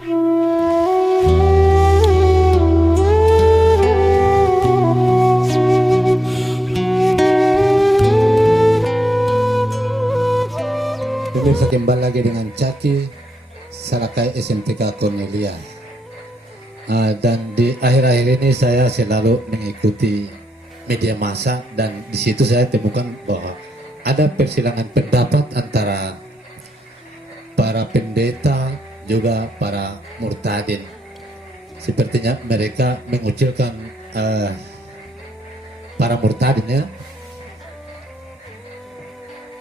Pemirsa, kembali lagi dengan Caki Salakai SMTK Cornelia. Dan di akhir-akhir ini saya selalu mengikuti media massa, dan di situ saya temukan bahwa ada persilangan pendapat antara para pendeta juga para murtadin. Sepertinya mereka mengucilkan para murtadin ya.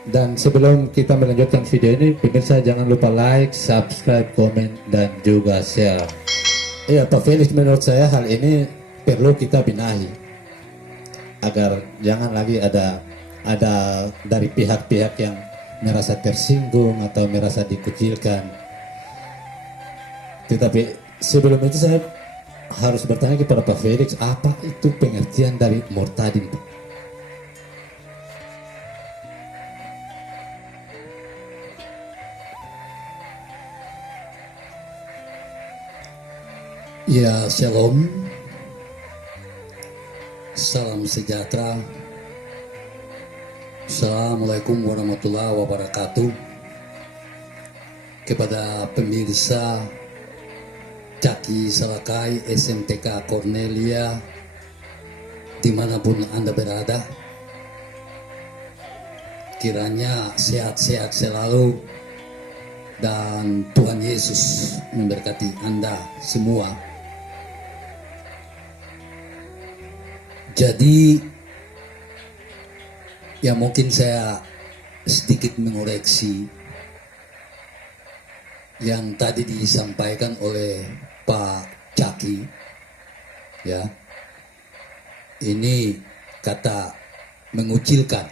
Dan sebelum kita melanjutkan video ini, pemirsa jangan lupa like, subscribe, komen, dan juga share. Ya, Pak Felix, menurut saya hal ini perlu kita benahi agar jangan lagi ada dari pihak-pihak yang merasa tersinggung atau merasa dikucilkan. Tetapi sebelum itu saya harus bertanya kepada Pak Felix, apa itu pengertian dari murtadin, Pak? Ya, shalom, salam sejahtera, assalamualaikum warahmatullahi wabarakatuh. Kepada pemirsa Caki Salakai SMTK Cornelia dimanapun Anda berada, kiranya sehat-sehat selalu dan Tuhan Yesus memberkati Anda semua. Jadi ya, mungkin saya sedikit mengoreksi yang tadi disampaikan oleh Pak Caki ya. Ini kata mengucilkan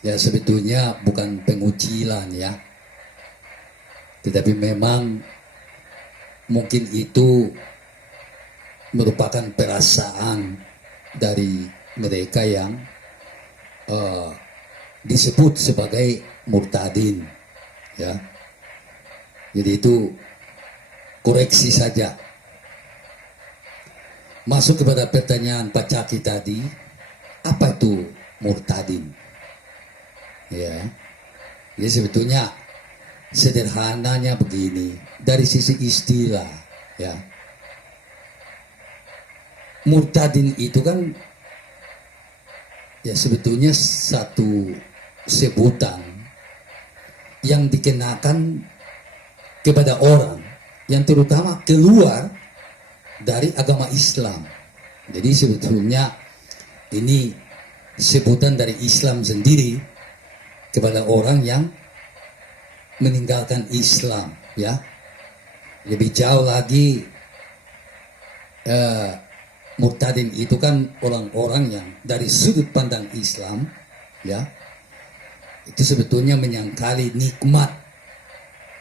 ya, sebetulnya bukan pengucilan ya, tetapi memang mungkin itu merupakan perasaan dari mereka yang disebut sebagai murtadin ya. Jadi itu koreksi saja. Masuk kepada pertanyaan Pak Caki tadi, apa itu murtadin ya. Jadi sebetulnya sederhananya begini, dari sisi istilah ya, murtadin itu kan ya sebetulnya satu sebutan yang dikenakan kepada orang yang terutama keluar dari agama Islam. Jadi sebetulnya ini sebutan dari Islam sendiri kepada orang yang meninggalkan Islam ya. Lebih jauh lagi, murtadin itu kan orang-orang yang dari sudut pandang Islam ya, itu sebetulnya menyangkali nikmat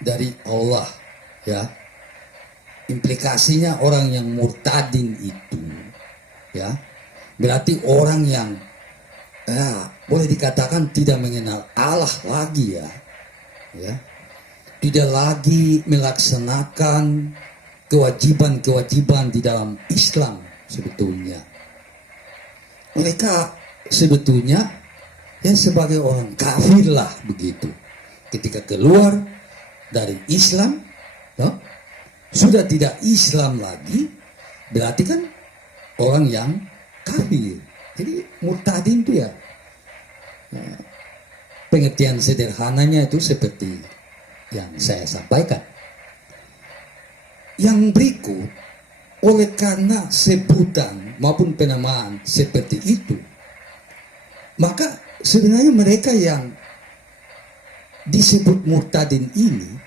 dari Allah ya. Implikasinya orang yang murtadin itu ya, berarti orang yang boleh dikatakan tidak mengenal Allah lagi ya, tidak lagi melaksanakan kewajiban-kewajiban di dalam Islam. Sebetulnya mereka sebetulnya ya sebagai orang kafir lah begitu. Ketika keluar dari Islam ya, sudah tidak Islam lagi, berarti kan orang yang kafir. Jadi murtadin itu ya, pengertian sederhananya itu seperti yang saya sampaikan. Yang berikut, oleh karena sebutan maupun penamaan seperti itu, maka sebenarnya mereka yang disebut murtadin ini,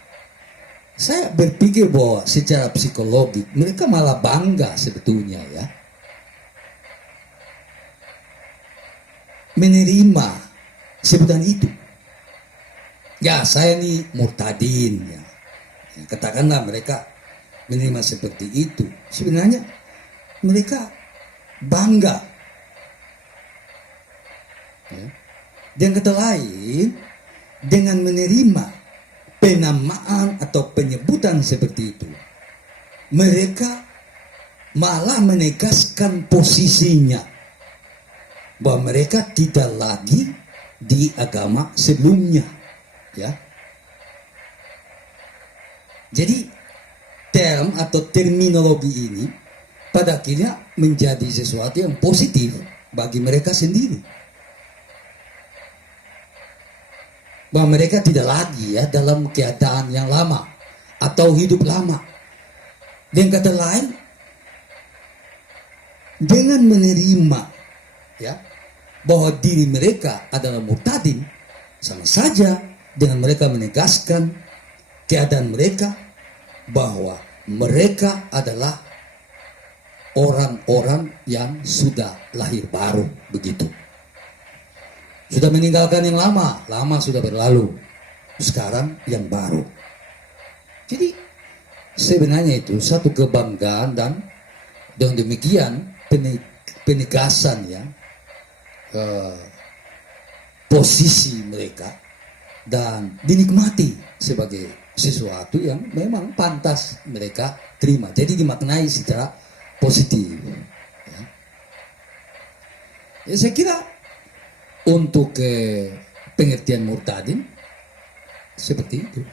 saya berpikir bahwa secara psikologi mereka malah bangga sebetulnya ya, menerima sebutan itu. Ya, saya ini murtadin ya. Katakanlah mereka menerima seperti itu, sebenarnya mereka bangga ya. Dan kata lain, dengan menerima penamaan atau penyebutan seperti itu, mereka malah menegaskan posisinya bahwa mereka tidak lagi di agama sebelumnya, ya. Jadi term atau terminologi ini pada akhirnya menjadi sesuatu yang positif bagi mereka sendiri. Bahwa mereka tidak lagi ya dalam keadaan yang lama atau hidup lama. Dengan kata lain, dengan menerima ya bahwa diri mereka adalah murtadin, sama saja dengan mereka menegaskan keadaan mereka bahwa mereka adalah orang-orang yang sudah lahir baru, begitu. Sudah meninggalkan yang lama, lama sudah berlalu. Sekarang yang baru. Jadi sebenarnya itu satu kebanggaan dan dengan demikian penegasan ya posisi mereka dan dinikmati sebagai sesuatu yang memang pantas mereka terima. Jadi dimaknai secara positif. Ya, saya kira untuk pengertian murtadin seperti itu.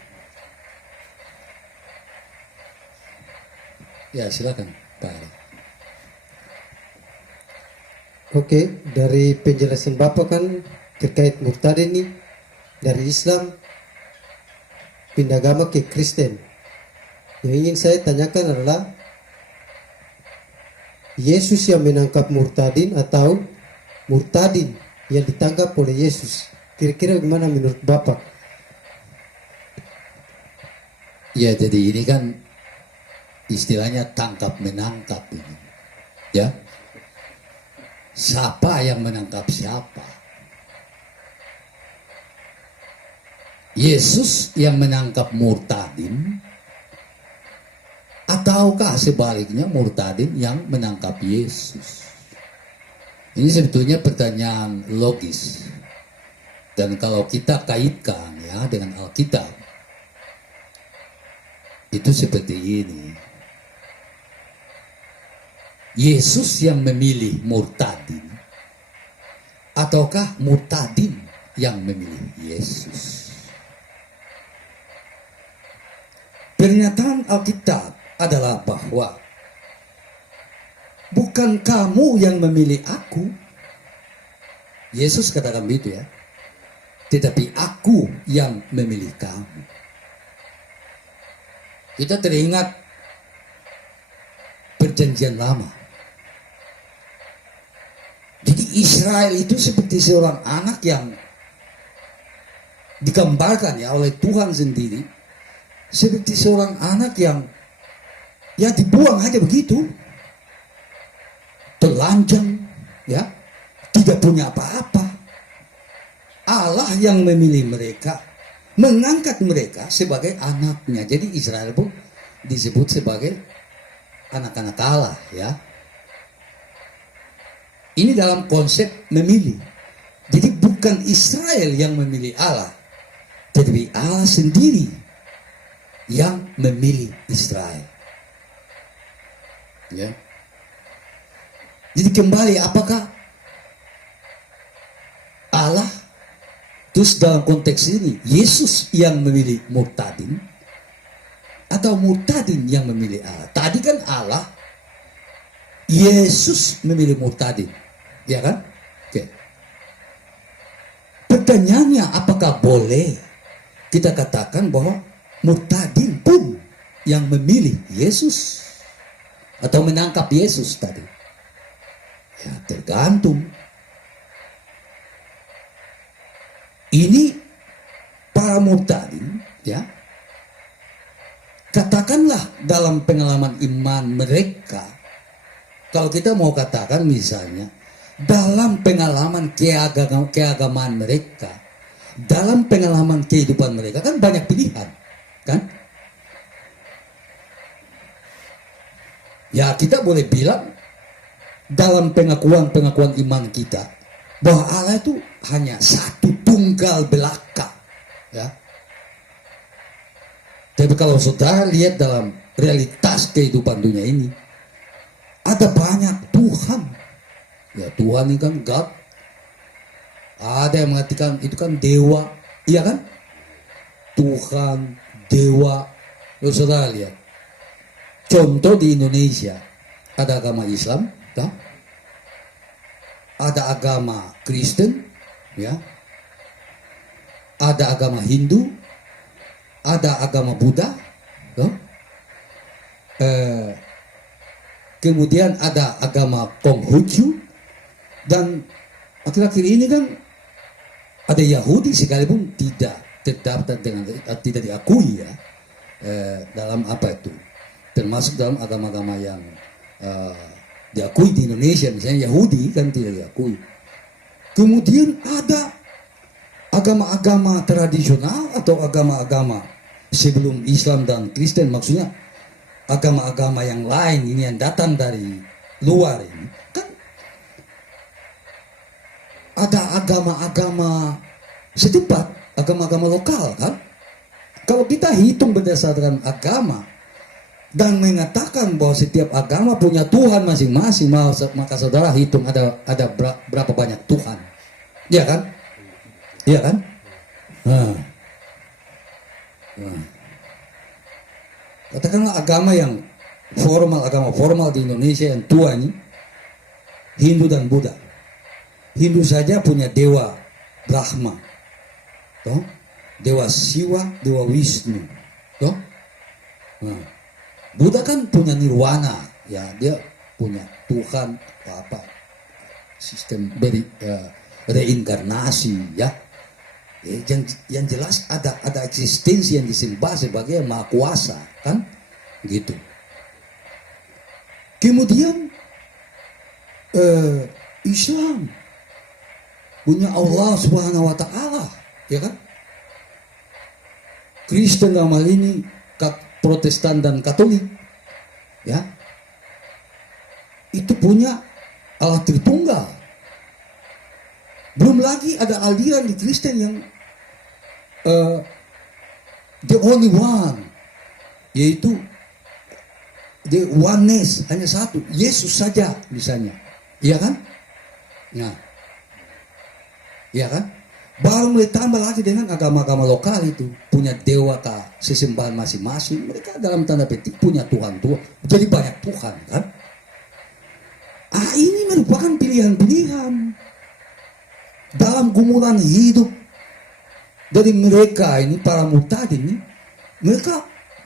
Ya silakan Pak Ari. Oke, dari penjelasan Bapak kan terkait murtad ini dari Islam pindah agama ke Kristen. Yang ingin saya tanyakan adalah Yesus yang menangkap murtadin atau murtadin yang ditangkap oleh Yesus. Kira-kira bagaimana menurut Bapak? Ya jadi ini kan istilahnya tangkap menangkap ini. Ya. Siapa yang menangkap siapa? Yesus yang menangkap murtadin ataukah sebaliknya murtadin yang menangkap Yesus? Ini sebetulnya pertanyaan logis. Dan kalau kita kaitkan ya dengan Alkitab, itu seperti ini. Yesus yang memilih murtadin ataukah murtadin yang memilih Yesus? Pernyataan Alkitab adalah bahwa bukan kamu yang memilih aku. Yesus katakan begitu ya. Tetapi aku yang memilih kamu. Kita teringat perjanjian lama. Jadi Israel itu seperti seorang anak yang digambarkan ya oleh Tuhan sendiri. Seperti seorang anak yang ya dibuang aja begitu. Telanjang ya. Tidak punya apa-apa. Allah yang memilih mereka. Mengangkat mereka sebagai anaknya. Jadi Israel pun disebut sebagai anak-anak Allah ya. Ini dalam konsep memilih. Jadi bukan Israel yang memilih Allah. Tetapi Allah sendiri yang memilih Israel. Ya. Jadi kembali apakah Allah terus dalam konteks ini Yesus yang memilih murtadin atau murtadin yang memilih Allah? Tadi kan Allah, Yesus memilih murtadin. Ya kan? Oke. Pertanyaannya apakah boleh kita katakan bahwa murtadin pun yang memilih Yesus atau menangkap Yesus tadi? Ya tergantung. Ini para murtadin ya. Katakanlah dalam pengalaman iman mereka. Kalau kita mau katakan misalnya dalam pengalaman keagamaan mereka, dalam pengalaman kehidupan mereka kan banyak pilihan, kan? Ya kita boleh bilang dalam pengakuan iman kita bahwa Allah itu hanya satu tunggal belaka, ya. Tapi kalau saudara lihat dalam realitas kehidupan dunia ini, ada banyak Tuhan. Ya Tuhan ini kan God. Ada yang mengatakan itu kan dewa, iya kan? Tuhan, dewa. Lalu saudara lihat, contoh di Indonesia ada agama Islam, tak? Ada agama Kristen, ya, ada agama Hindu, ada agama Buddha, tak? Kemudian ada agama Konghucu, dan akhir-akhir ini kan ada Yahudi sekalipun tidak terdaftar dengan tidak diakui ya dalam apa itu, termasuk dalam agama-agama yang diakui di Indonesia, misalnya Yahudi kan tidak diakui. Kemudian ada agama-agama tradisional atau agama-agama sebelum Islam dan Kristen, maksudnya agama-agama yang lain ini yang datang dari luar ini kan ada agama-agama setempat, agama-agama lokal kan. Kalau kita hitung berdasarkan agama dan mengatakan bahwa setiap agama punya Tuhan masing-masing, maka saudara hitung ada berapa banyak Tuhan, ya kan? Iya kan? Nah. Katakanlah agama formal di Indonesia yang tua ini Hindu dan Buddha. Hindu saja punya dewa Brahma, toh? Dewa Siwa, dewa Wisnu, toh? Nah, Buddha kan punya nirwana, ya dia punya Tuhan apa sistem reinkarnasi, ya. Yang jelas ada eksistensi yang disembah sebagai Maha Kuasa, kan? Gitu. Kemudian Islam punya Allah Subhanahu wa taala, ya kan? Kristen dalam hal ini Protestan dan Katolik, ya. Itu punya Allah Tritunggal. Belum lagi ada aliran di Kristen yang the only one, yaitu the oneness, hanya satu, Yesus saja misalnya, iya kan? Nah, iya kan? Baru mulai tambah lagi dengan agama-agama lokal itu punya dewa sesembahan masing-masing. Mereka dalam tanda petik punya Tuhan, jadi banyak Tuhan, kan? Ini merupakan pilihan-pilihan dalam gumulan hidup dari mereka ini, para murtad ini. Mereka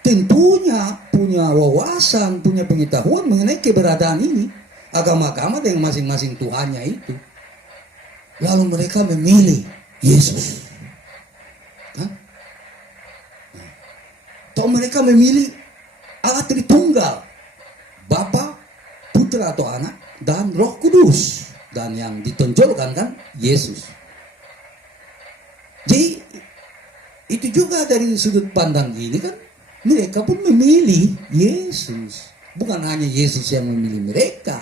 tentunya punya wawasan, punya pengetahuan mengenai keberadaan ini, agama-agama dengan masing-masing Tuhannya itu. Lalu mereka memilih Yesus, kan? Atau mereka memilih Allah Tritunggal, Bapa, Putra atau Anak, dan Roh Kudus. Dan yang ditonjolkan kan Yesus. Jadi itu juga dari sudut pandang ini kan mereka pun memilih Yesus. Bukan hanya Yesus yang memilih mereka,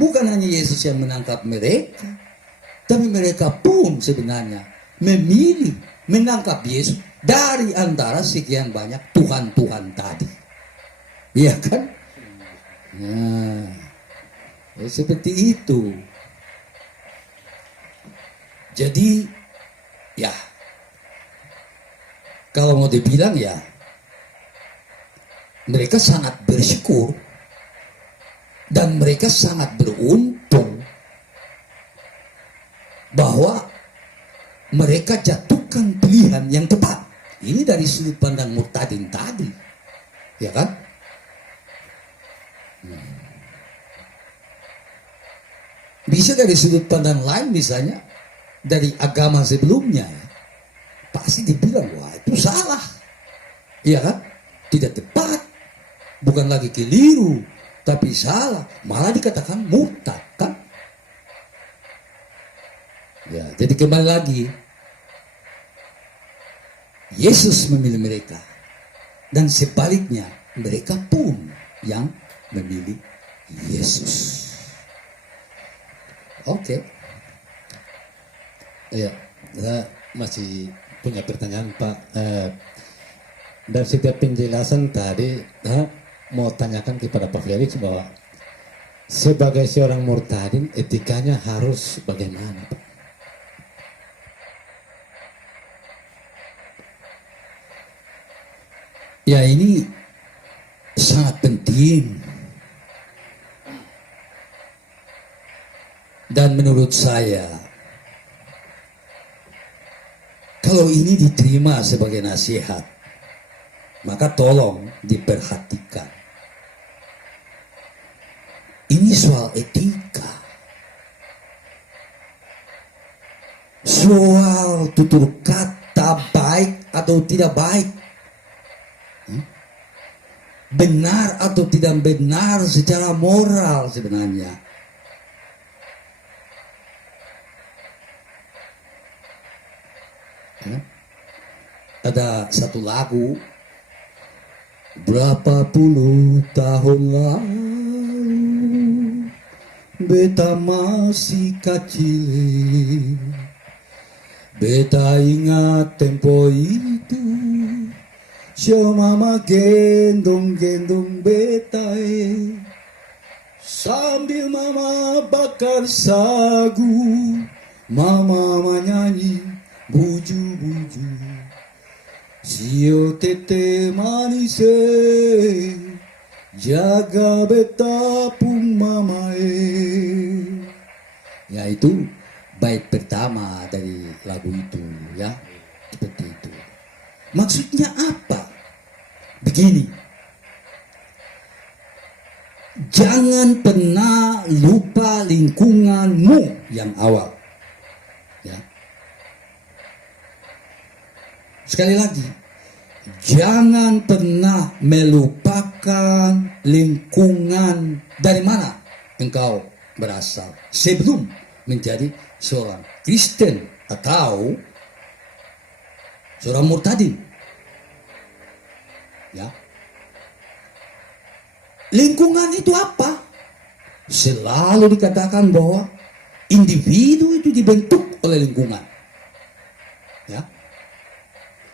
bukan hanya Yesus yang menangkap mereka, tapi mereka pun sebenarnya memilih menangkap Yesus dari antara sekian banyak Tuhan-Tuhan tadi. Iya kan? Nah, seperti itu. Jadi ya, kalau mau dibilang ya, mereka sangat bersyukur dan mereka sangat beruntung bahwa mereka jatuhkan pilihan yang tepat. Ini dari sudut pandang murtadin tadi, ya kan? Bisa dari sudut pandang lain, misalnya dari agama sebelumnya, ya, pasti dibilang wah itu salah, iya kan? Tidak tepat, bukan lagi keliru, tapi salah, malah dikatakan murtad, kan? Ya, jadi kembali lagi, Yesus memilih mereka, dan sebaliknya mereka pun yang memilih Yesus. Oke. Ya, saya masih punya pertanyaan Pak. dari setiap penjelasan tadi, mau tanyakan kepada Pak Felix bahwa sebagai seorang murtadin etikanya harus bagaimana, Pak? Ya, ini sangat penting. Dan menurut saya, kalau ini diterima sebagai nasihat, maka tolong diperhatikan. Ini soal etika, soal tutur kata baik atau tidak baik, benar atau tidak benar secara moral sebenarnya. Ada satu lagu, berapa puluh tahun lalu beta masih kecil, beta ingat tempo itu, show mama gendong-gendong beta sambil mama bakar sagu, mama menyanyi buju-buju, sio tete manis jaga beta pun mamae. Ya, itu bait pertama dari lagu itu, ya, seperti itu. Maksudnya apa? Begini, jangan pernah lupa lingkunganmu yang awal, ya. Sekali lagi, jangan pernah melupakan lingkungan dari mana engkau berasal sebelum menjadi seorang Kristen atau seorang murtadin. Ya. Lingkungan itu apa? Selalu dikatakan bahwa individu itu dibentuk oleh lingkungan. Ya.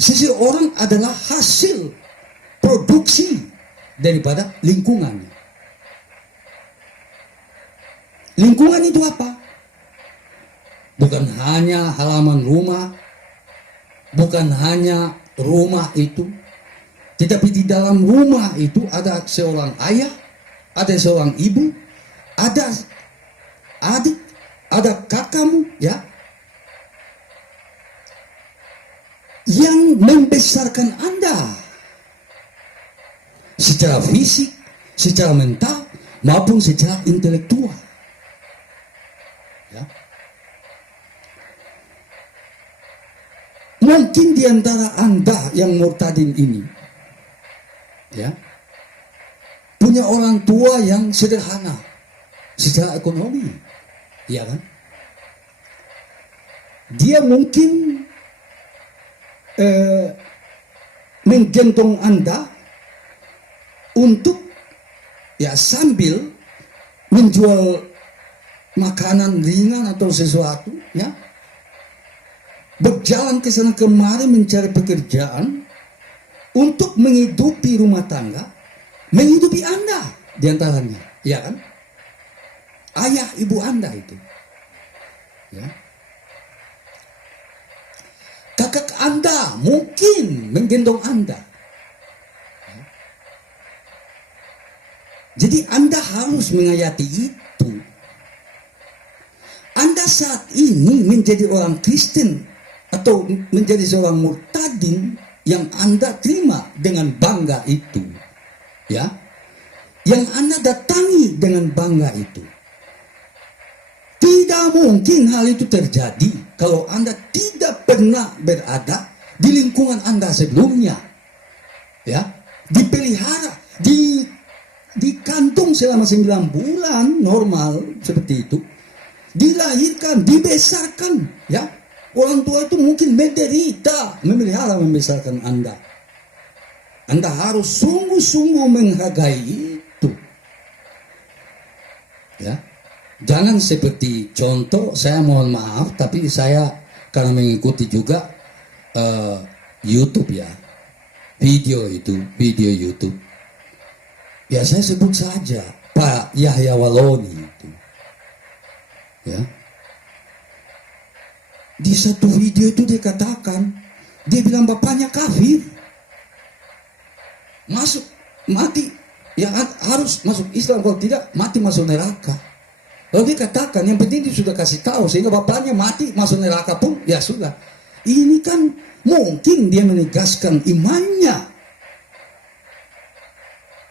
Seseorang adalah hasil produksi daripada lingkungannya. Lingkungan itu apa? Bukan hanya halaman rumah, bukan hanya rumah itu, tetapi di dalam rumah itu ada seorang ayah, ada seorang ibu, ada adik, ada kakakmu, ya, yang membesarkan Anda secara fisik, secara mental, maupun secara intelektual. Ya. Mungkin di antara Anda yang murtadin ini, ya, punya orang tua yang sederhana secara ekonomi, ya kan? Dia mungkin menggendong Anda untuk, ya, sambil menjual makanan ringan atau sesuatu, ya, berjalan ke sana kemari mencari pekerjaan untuk menghidupi rumah tangga, menghidupi Anda diantaranya, ya kan? Ayah ibu Anda itu, ya. Kakak Anda mungkin menggendong Anda. Jadi Anda harus menghayati itu. Anda saat ini menjadi orang Kristen atau menjadi seorang murtadin yang Anda terima dengan bangga itu, ya, yang Anda datangi dengan bangga itu. Tidak mungkin hal itu terjadi kalau Anda tidak pernah berada di lingkungan Anda sebelumnya, ya, dipelihara, dikandung selama 9 bulan normal seperti itu, dilahirkan, dibesarkan, ya. Orang tua itu mungkin menderita memelihara, membesarkan Anda. Anda harus sungguh-sungguh menghargai itu, ya. Jangan seperti contoh, saya mohon maaf, tapi saya karena mengikuti juga YouTube, ya. video YouTube. Ya saya sebut saja Pak Yahya Waloni itu. Ya. Di satu video itu dia katakan, dia bilang bapaknya kafir. Masuk, mati. Ya harus masuk Islam, kalau tidak mati masuk neraka. Lalu dia katakan, yang penting dia sudah kasih tahu, sehingga bapaknya mati masuk neraka pun, ya sudah. Ini kan mungkin dia menegaskan imannya.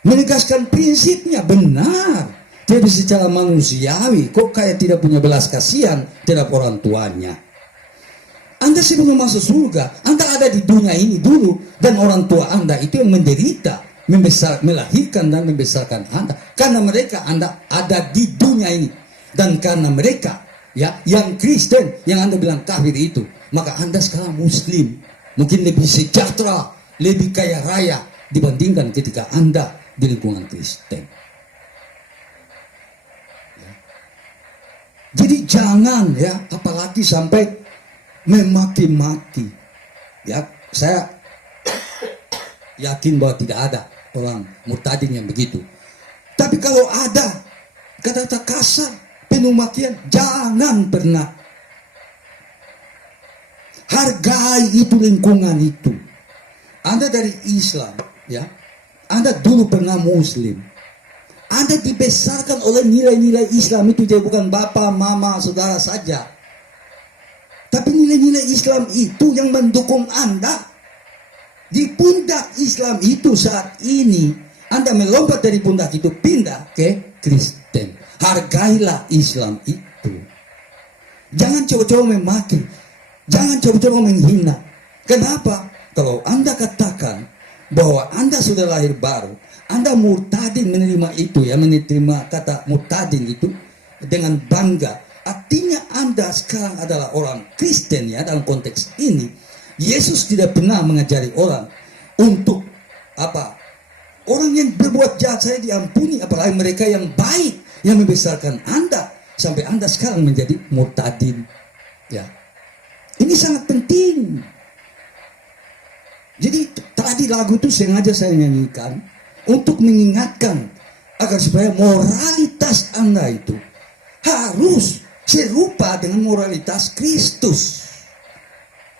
Menegaskan prinsipnya, benar. Jadi secara manusiawi, kok kayak tidak punya belas kasihan terhadap orang tuanya. Anda sebelum masuk surga, Anda ada di dunia ini dulu, dan orang tua Anda itu yang menderita, melahirkan dan membesarkan Anda. Karena mereka Anda ada di dunia ini, dan karena mereka ya yang Kristen, yang Anda bilang kafir itu, maka Anda sekarang Muslim, mungkin lebih sejahtera, lebih kaya raya dibandingkan ketika Anda di lingkungan Kristen. Ya. Jadi jangan ya, apalagi sampai memaki-maki. Ya, saya yakin bahwa tidak ada orang murtadin yang begitu. Tapi kalau ada kata-kata kasar, penuh makian, jangan pernah. Hargai itu lingkungan itu. Anda dari Islam, ya. Anda dulu pernah Muslim. Anda dibesarkan oleh nilai-nilai Islam itu, jadi bukan bapak, mama, saudara saja. Tapi nilai-nilai Islam itu yang mendukung Anda. Di pundak Islam itu saat ini, Anda melompat dari pundak itu pindah ke Kristen. Hargailah Islam itu. Jangan coba-coba memaki. Jangan coba-coba menghina. Kenapa? Kalau Anda katakan bahwa Anda sudah lahir baru, Anda murtadin menerima itu, ya, menerima kata murtadin itu dengan bangga. Artinya Anda sekarang adalah orang Kristen, ya, dalam konteks ini. Yesus tidak pernah mengajari orang untuk apa? Orang yang berbuat jahat saya diampuni, apalagi mereka yang baik yang membesarkan Anda sampai Anda sekarang menjadi murtadin. Ya. Ini sangat penting. Jadi tadi lagu itu sengaja saya nyanyikan untuk mengingatkan agar supaya moralitas Anda itu harus serupa dengan moralitas Kristus.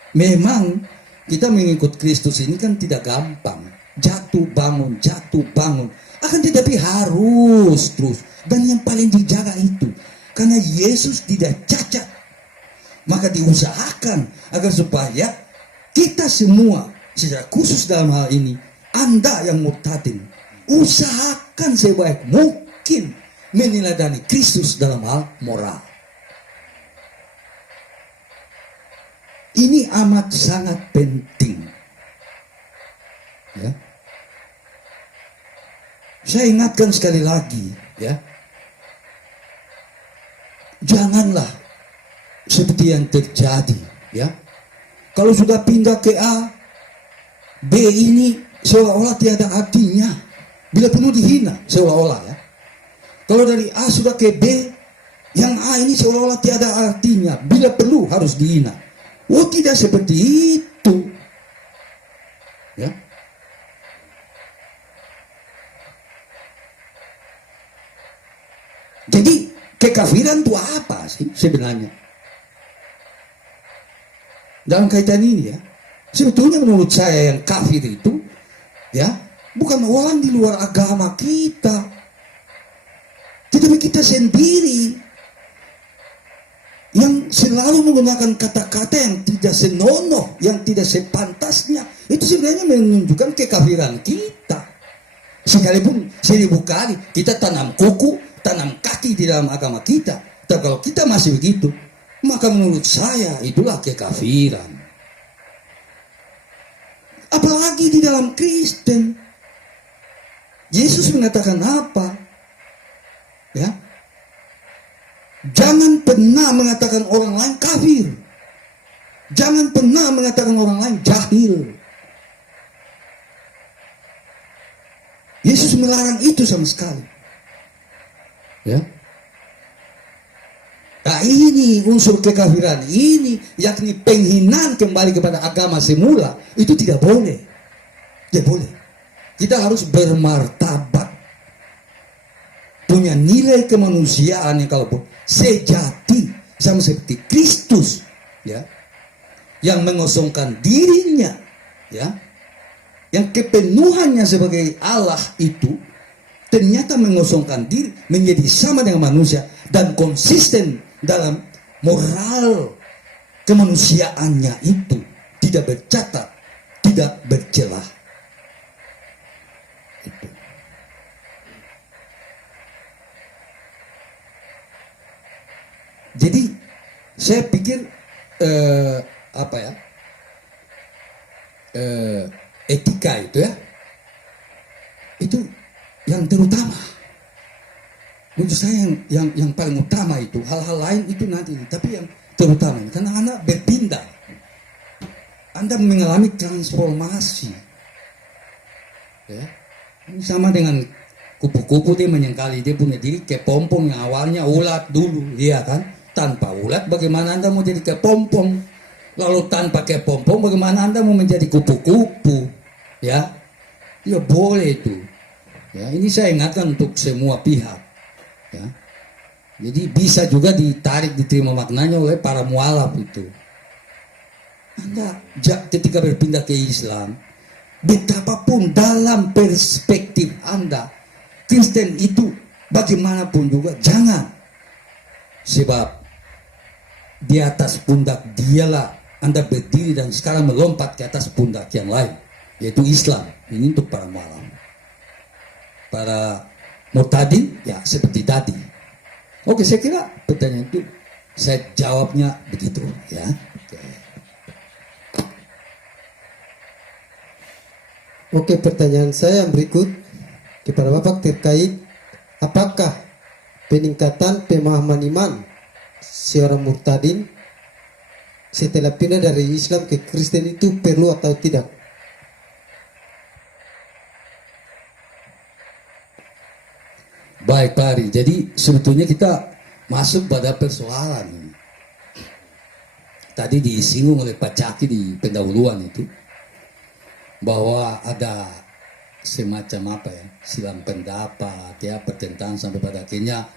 Memang kita mengikut Kristus ini kan tidak gampang. Jatuh bangun. Akan tetapi harus terus. Dan yang paling dijaga itu, karena Yesus tidak cacat, maka diusahakan agar supaya kita semua, secara khusus dalam hal ini, Anda yang murtadin, usahakan sebaik mungkin meneladani Kristus dalam hal moral. Ini amat sangat penting. Ya. Saya ingatkan sekali lagi, ya. Janganlah seperti yang terjadi, ya. Kalau sudah pindah ke A, B ini seolah-olah tiada artinya. Bila penuh dihina, seolah-olah, ya. Kalau dari A sudah ke B, yang A ini seolah-olah tiada artinya. Bila perlu harus dihina. Oh, tidak seperti itu. Ya. Jadi kekafiran itu apa sih sebenarnya? Dalam kaitan ini, ya. Sebetulnya menurut saya yang kafir itu, ya, bukan orang di luar agama kita. Tetapi kita sendiri yang selalu menggunakan kata-kata yang tidak senonoh, yang tidak sepantasnya. Itu sebenarnya menunjukkan kekafiran kita. Sekalipun 1000 kali kita tanam kuku, tanam kaki di dalam agama kita, tapi kalau kita masih begitu, maka menurut saya itulah kekafiran. Apalagi di dalam Kristen, Yesus mengatakan apa? Ya, jangan pernah mengatakan orang lain kafir. Jangan pernah mengatakan orang lain jahil. Yesus melarang itu sama sekali. Ya. Nah, ini unsur kekafiran ini, yakni penghinaan kembali kepada agama semula, itu tidak boleh. Ya boleh. Kita harus bermartabat, punya nilai kemanusiaan yang kalau sejati, sama seperti Kristus, ya, yang mengosongkan dirinya, ya, yang kepenuhannya sebagai Allah itu ternyata mengosongkan diri menjadi sama dengan manusia dan konsisten dalam moral kemanusiaannya itu, tidak bercatat, tidak bercelah. Itu. Jadi saya pikir apa ya, etika itu ya, itu yang terutama. Menurut saya yang paling utama itu, hal-hal lain itu nanti, tapi yang terutama karena Anda berpindah, Anda mengalami transformasi, ya. Ini sama dengan kupu-kupu, dia menyengkali dia punya diri kepompong yang awalnya ulat dulu, iya kan? Tanpa ulat bagaimana Anda mau jadi kepompong? Lalu tanpa kepompong bagaimana Anda mau menjadi kupu-kupu? Ya, ya boleh itu. Ya, ini saya ingatkan untuk semua pihak. Ya, jadi bisa juga ditarik, diterima maknanya oleh para mualaf itu. Anda ketika berpindah ke Islam, betapapun dalam perspektif Anda, Kristen itu bagaimanapun juga jangan. Sebab di atas pundak dialah Anda berdiri dan sekarang melompat ke atas pundak yang lain, yaitu Islam. Ini untuk para mualaf. Para murtadin ya seperti tadi. Oke, saya kira pertanyaan itu saya jawabnya begitu ya. Oke, pertanyaan saya yang berikut kepada Bapak terkait apakah peningkatan pemahaman iman seorang murtadin setelah pindah dari Islam ke Kristen itu perlu atau tidak? Baik Pak Ari, jadi sebetulnya kita masuk pada persoalan ini. Tadi disinggung oleh Pak Caki di pendahuluan itu, bahwa ada semacam apa ya, silang pendapat ya, pertentangan sampai pada akhirnya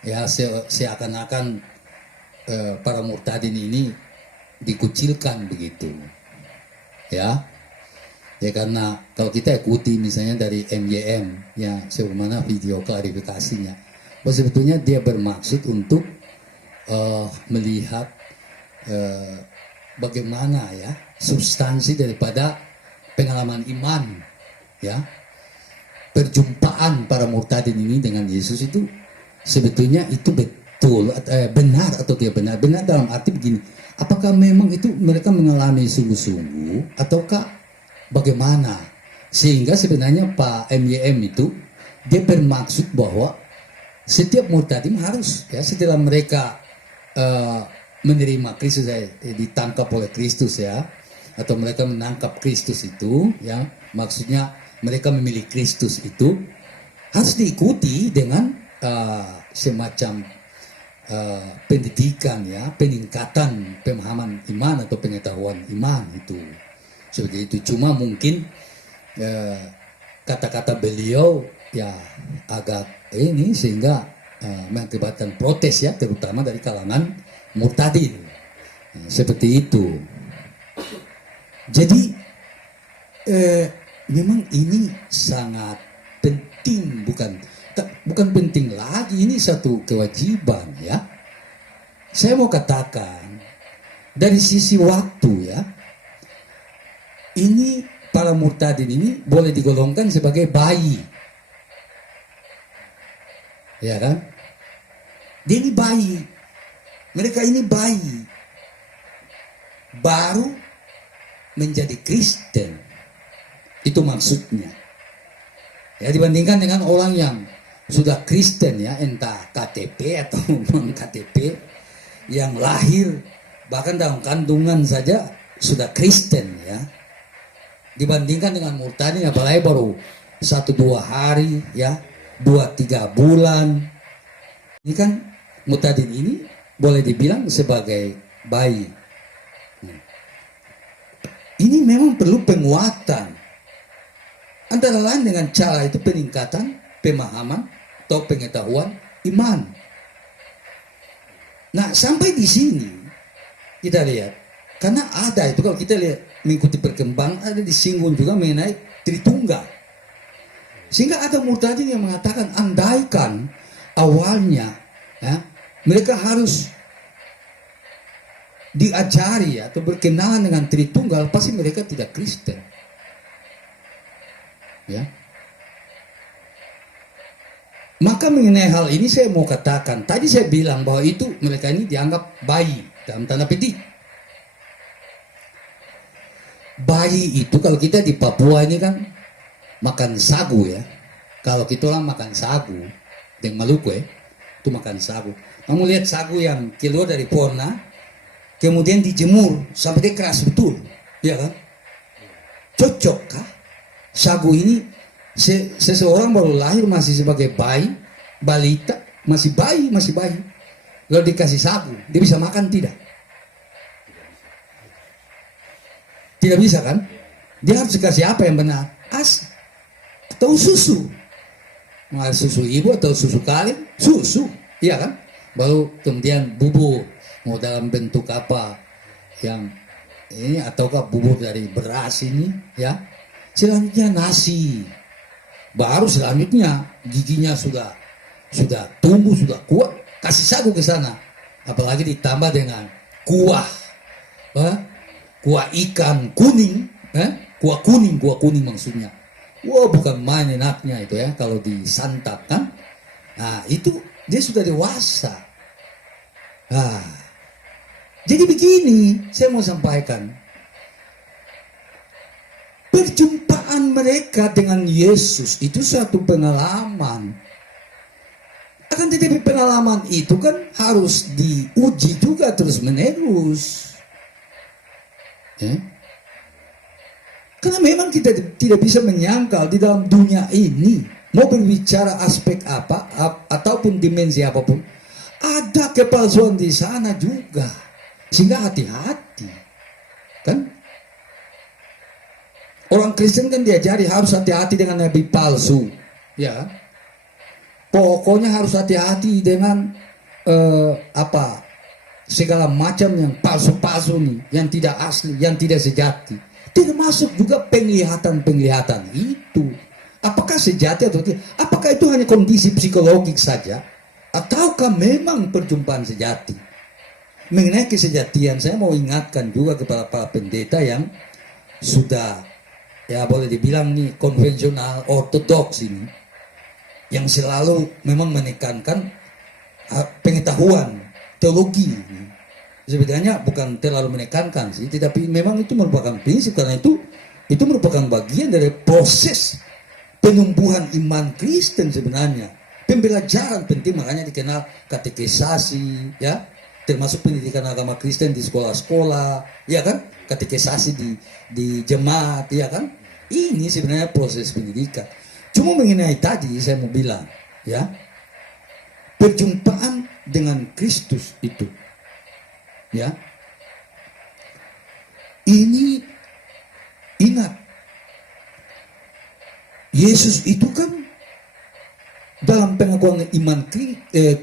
ya seakan-akan para murtadin ini dikucilkan begitu ya. Ya karena kalau kita ikuti misalnya dari MYM ya, sebagaimana video klarifikasinya, bahwa sebetulnya dia bermaksud untuk melihat bagaimana ya substansi daripada pengalaman iman ya, perjumpaan para murtadin ini dengan Yesus itu sebetulnya itu betul benar atau tidak benar. Benar dalam arti begini, apakah memang itu mereka mengalami sungguh-sungguh ataukah bagaimana, sehingga sebenarnya Pak MYM itu dia bermaksud bahwa setiap murtadin harus ya setelah mereka menerima Kristus, ditangkap oleh Kristus ya, atau mereka menangkap Kristus itu ya, maksudnya mereka memilih Kristus itu harus diikuti dengan semacam pendidikan ya, peningkatan pemahaman iman atau pengetahuan iman itu seperti itu. Cuma mungkin kata-kata beliau ya agak ini sehingga mengakibatkan protes ya, terutama dari kalangan murtadin seperti itu. Jadi memang ini sangat penting, bukan penting lagi, ini satu kewajiban ya. Saya mau katakan dari sisi waktu ya, ini para murtadin ini boleh digolongkan sebagai bayi, ya kan? Dia ini bayi, mereka ini bayi baru menjadi Kristen, itu maksudnya. Ya, dibandingkan dengan orang yang sudah Kristen ya, entah KTP atau non KTP, yang lahir bahkan dalam kandungan saja sudah Kristen ya. Dibandingkan dengan murtadin apalagi baru 1-2 hari ya, 2-3 bulan. Ini kan murtadin ini boleh dibilang sebagai bayi. Ini memang perlu penguatan Antara lain dengan cara itu peningkatan pemahaman atau pengetahuan iman. Nah, sampai di sini kita lihat, karena ada itu kalau kita lihat mengikuti perkembangan ada disinggung juga mengenai Tritunggal. Sehingga ada murtadin yang mengatakan andaikan awalnya ya, mereka harus diajari atau berkenalan dengan Tritunggal, pasti mereka tidak Kristen. Ya. Maka mengenai hal ini saya mau katakan, tadi saya bilang bahwa itu mereka ini dianggap bayi dalam tanda petik. Bayi itu kalau kita di Papua ini kan makan sagu ya. Kalau kita orang makan sagu di Maluku ya, itu makan sagu. Kamu lihat sagu yang keluar dari pohonnya, kemudian dijemur sampai dia keras betul, ya kan? Cocok kah? Sagu ini seseorang baru lahir masih sebagai bayi, balita, masih bayi, lalu dikasih sagu, dia bisa makan tidak? Tidak bisa kan? Dia harus dikasih apa yang benar? ASI atau susu. Nah, susu ibu atau susu kaleng? Susu, iya kan? Baru kemudian bubur, mau dalam bentuk apa yang ini ataukah bubur dari beras ini, ya? Selanjutnya nasi. Baru selanjutnya giginya sudah tumbuh, sudah kuat, kasih sagu ke sana. Apalagi ditambah dengan kuah. Kuah ikan kuning, kuah kuning maksudnya. Wah, bukan main enaknya itu ya kalau disantap kan. Nah, itu dia sudah dewasa. Nah, jadi begini, saya mau sampaikan. Perjumpaan mereka dengan Yesus itu suatu pengalaman. Akan tetapi pengalaman itu kan harus diuji juga terus menerus. Ya. Karena memang kita tidak bisa menyangkal di dalam dunia ini, mau berbicara aspek apa ataupun dimensi apapun, ada kepalsuan di sana juga. Sehingga hati-hati. Kan? Orang Kristen kan diajari harus hati-hati dengan nabi palsu. Ya. Pokoknya harus hati-hati dengan segala macam yang palsu-palsu nih, yang tidak asli, yang tidak sejati. Termasuk juga penglihatan itu. Apakah sejati atau tidak? Apakah itu hanya kondisi psikologis saja? Ataukah memang perjumpaan sejati? Mengenai kesejatian, saya mau ingatkan juga kepada para pendeta yang sudah, ya boleh dibilang nih, konvensional, ortodoks ini. Yang selalu memang menekankan pengetahuan, teologi. Sebenarnya bukan terlalu menekankan sih, tetapi memang itu merupakan prinsip, karena itu merupakan bagian dari proses penumbuhan iman Kristen sebenarnya. Pembelajaran penting, makanya dikenal katekisasi, ya, termasuk pendidikan agama Kristen di sekolah-sekolah, ya kan, katekisasi di jemaat, ya kan. Ini sebenarnya proses pendidikan. Cuma mengenai tadi saya mau bilang, ya, perjumpaan dengan Kristus itu, ya, ini ingat, Yesus itu kan dalam pengakuan iman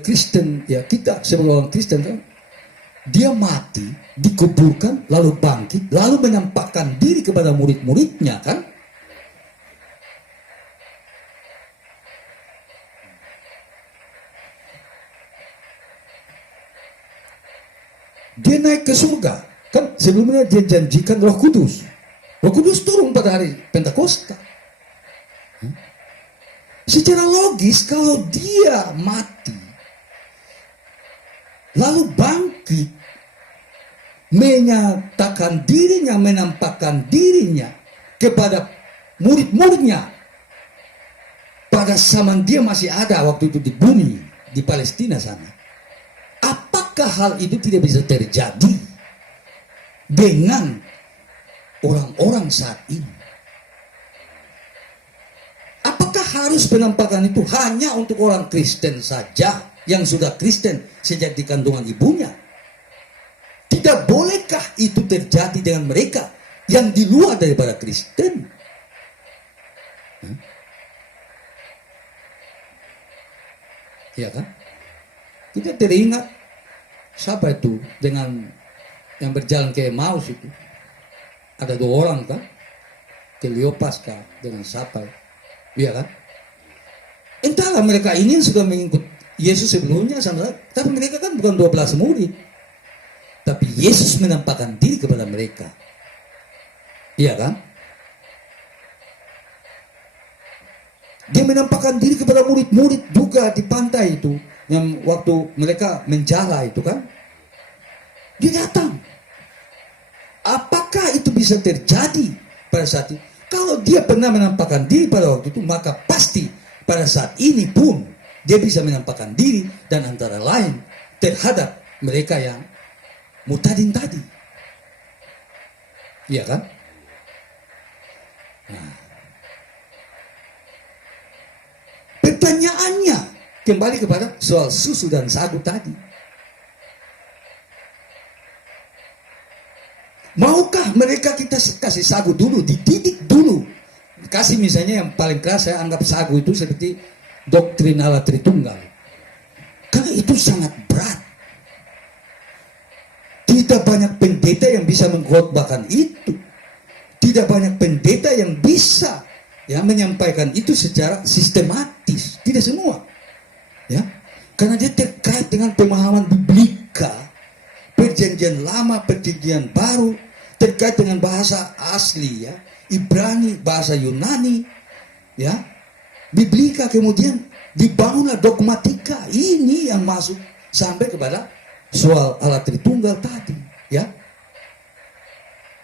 Kristen, ya, kita sebagai orang Kristen kan, dia mati, dikuburkan, lalu bangkit, lalu menampakkan diri kepada murid-muridnya kan. Dia naik ke surga. Kan sebelumnya dia janjikan Roh Kudus. Roh Kudus turun pada hari Pentakosta. Secara logis kalau dia mati, lalu bangkit, menyatakan dirinya, menampakkan dirinya kepada murid-muridnya pada zaman dia masih ada waktu itu di bumi, di Palestina sana. Apakah hal itu tidak bisa terjadi dengan orang-orang saat ini? Apakah harus penampakan itu hanya untuk orang Kristen saja yang sudah Kristen sejak di kandungan ibunya? Tidak bolehkah itu terjadi dengan mereka yang di luar daripada Kristen? Iya kan? Kita teringat siapa itu dengan yang berjalan ke Emmaus itu. Ada 2 orang kan? Kleopas kah dengan siapa? Iya kan? Entahlah mereka ini sudah mengikut Yesus sebelumnya sama, tapi mereka kan bukan 12 murid. Tapi Yesus menampakkan diri kepada mereka. Iya kan? Dia menampakkan diri kepada murid-murid juga di pantai itu. Yang waktu mereka menjala itu kan. Dia datang. Apakah itu bisa terjadi pada saat itu? Kalau dia pernah menampakkan diri pada waktu itu, maka pasti pada saat ini pun dia bisa menampakkan diri dan antara lain terhadap mereka yang murtadin tadi. Iya kan? Nah. Pertanyaannya kembali kepada soal susu dan sagu tadi. Maukah mereka kita kasih sagu dulu, dididik dulu? Kasih misalnya yang paling keras, saya anggap sagu itu seperti doktrin Allah Tritunggal. Karena itu sangat berat. Tidak banyak pendeta yang bisa mengkhotbahkan itu. Tidak banyak pendeta yang bisa menyampaikan itu secara sistematis. Tidak semua. Ya. Karena dia terkait dengan pemahaman biblika, perjanjian lama, perjanjian baru, terkait dengan bahasa asli, Ibrani, bahasa Yunani, biblika, kemudian dibangunlah dogmatika. Ini yang masuk sampai kepada soal Allah Tritunggal tadi,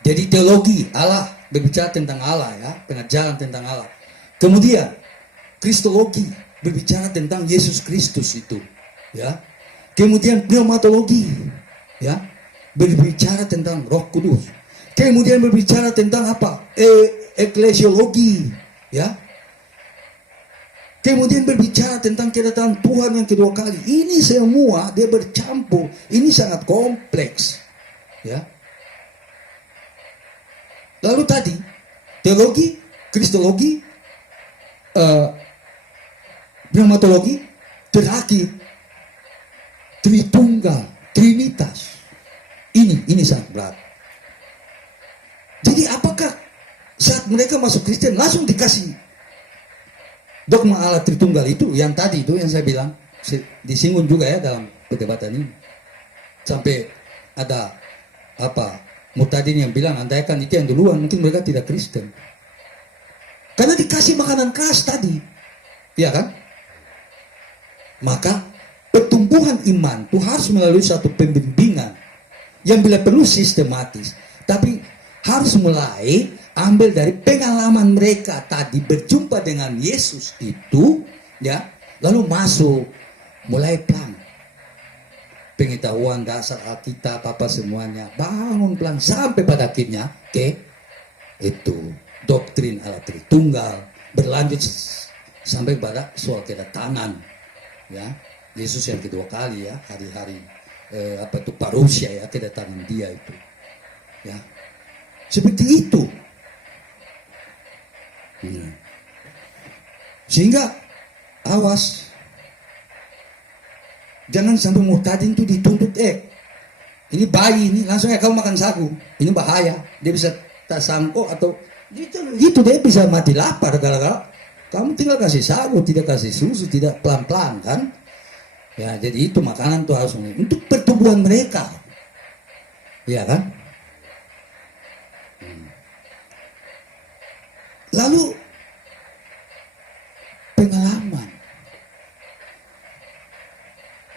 Jadi teologi Allah berbicara tentang Allah, pengajaran tentang Allah. Kemudian kristologi berbicara tentang Yesus Kristus itu, Kemudian pneumatologi, berbicara tentang Roh Kudus. Kemudian berbicara tentang apa? Eklesiologi, Kemudian berbicara tentang kedatangan Tuhan yang kedua kali. Ini semua dia bercampur. Ini sangat kompleks, Lalu tadi teologi, kristologi, pneumatologi, terakhir Tritunggal, Trinitas. Ini sangat berat. Jadi apakah saat mereka masuk Kristen langsung dikasih dogma Allah Tritunggal itu, yang tadi itu yang saya bilang, disinggung juga dalam perdebatan ini. Sampai ada murtadin yang bilang, andaikan itu yang duluan, mungkin mereka tidak Kristen. Karena dikasih makanan keras tadi. Iya kan? Maka pertumbuhan iman itu harus melalui satu pembimbingan yang bila perlu sistematis. Tapi harus mulai ambil dari pengalaman mereka tadi berjumpa dengan Yesus itu, lalu masuk, mulai pelan. Pengetahuan dasar Alkitab apa semuanya, bangun pelan sampai pada akhirnya ke itu doktrin Allah Tritunggal, berlanjut sampai pada soal kedatangan, Yesus yang kedua kali, hari-hari parusia, kedatangan dia itu, seperti itu. Sehingga awas, jangan sampai murtadin itu dituntut, ini bayi ini langsung kamu makan sagu, ini bahaya, dia bisa tersangkut atau gitu dia bisa mati lapar gara-gara kamu tinggal kasih sagu, tidak kasih susu, tidak pelan-pelan kan. Jadi itu makanan tuh harus untuk pertumbuhan mereka, kan. Lalu pengalaman.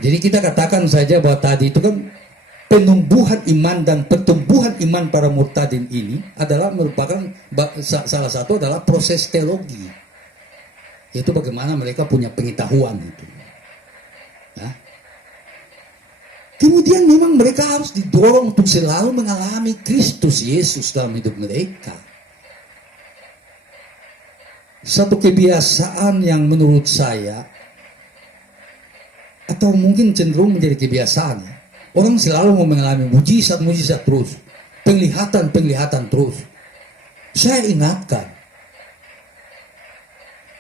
Jadi kita katakan saja bahwa tadi itu kan penumbuhan iman dan pertumbuhan iman para murtadin ini adalah merupakan salah satu adalah proses teologi. Yaitu bagaimana mereka punya pengetahuan itu. Kemudian memang mereka harus didorong untuk selalu mengalami Kristus Yesus dalam hidup mereka. Satu kebiasaan yang menurut saya, atau mungkin cenderung menjadi kebiasaan, orang selalu mau mengalami mujizat terus, penglihatan terus. Saya ingatkan,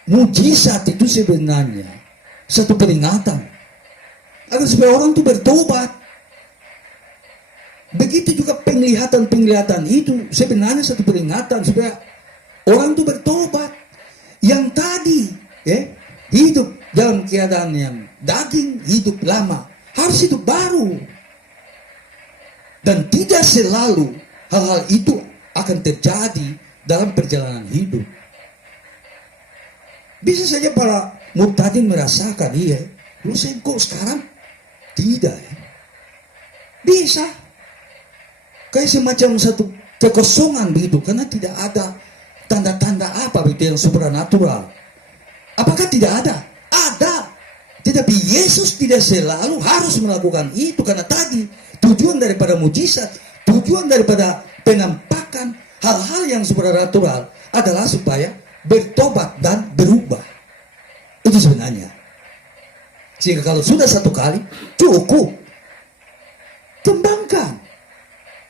mujizat itu sebenarnya satu peringatan agar supaya orang itu bertobat. Begitu juga penglihatan itu sebenarnya satu peringatan supaya orang itu bertobat. Yang tadi hidup dalam keadaan yang daging, hidup lama, harus hidup baru. Dan tidak selalu hal-hal itu akan terjadi dalam perjalanan hidup. Bisa saja para murtadin merasakan, iya, lu saya kok sekarang tidak ya. Bisa. Kayak semacam satu kekosongan begitu, karena tidak ada tanda-tanda apa begitu yang supranatural. Apakah tidak ada? Ada. Tetapi Yesus tidak selalu harus melakukan itu, karena tadi tujuan daripada mujizat, tujuan daripada penampakan hal-hal yang supranatural adalah supaya bertobat dan berubah. Itu sebenarnya. Sehingga kalau sudah satu kali cukup, kembangkan,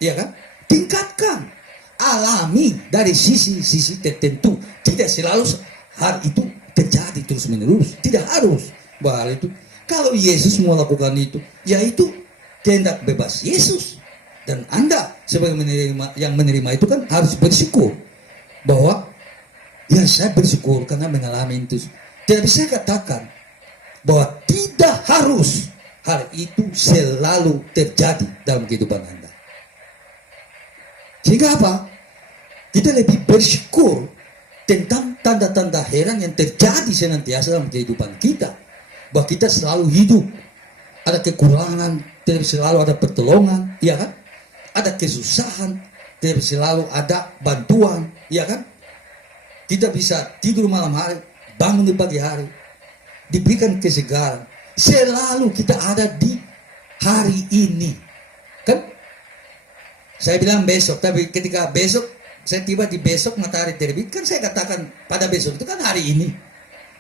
ya kan? Tingkatkan, alami dari sisi-sisi tertentu. Tidak selalu hal itu terjadi terus menerus. Tidak harus bahwa itu. Kalau Yesus mau lakukan itu, yaitu kehendak bebas Yesus. Dan Anda sebagai yang menerima itu kan harus bersyukur bahwa ya saya bersyukur karena mengalami itu. Tidak bisa katakan bahwa tidak harus hal itu selalu terjadi dalam kehidupan Anda. Sehingga apa? Kita lebih bersyukur tentang tanda-tanda heran yang terjadi senantiasa dalam kehidupan kita. Bahwa kita selalu hidup. Ada kekurangan, tidak selalu ada pertolongan, ya kan? Ada kesusahan, tidak selalu ada bantuan, ya kan? Kita bisa tidur malam hari, bangun di pagi hari, diberikan kesegaran. Selalu kita ada di hari ini, kan? Saya bilang besok, tapi ketika besok saya tiba di besok matahari terbit, kan saya katakan pada besok itu kan hari ini.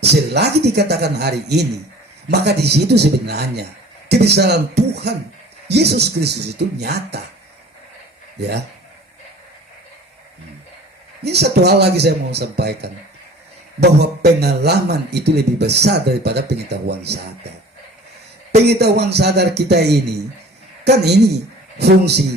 Selagi dikatakan hari ini, maka di situ sebenarnya kebesaran Tuhan Yesus Kristus itu nyata. Ya. Ini satu hal lagi saya mau sampaikan, bahwa pengalaman itu lebih besar daripada pengetahuan sadar. Pengetahuan sadar kita ini, kan ini fungsi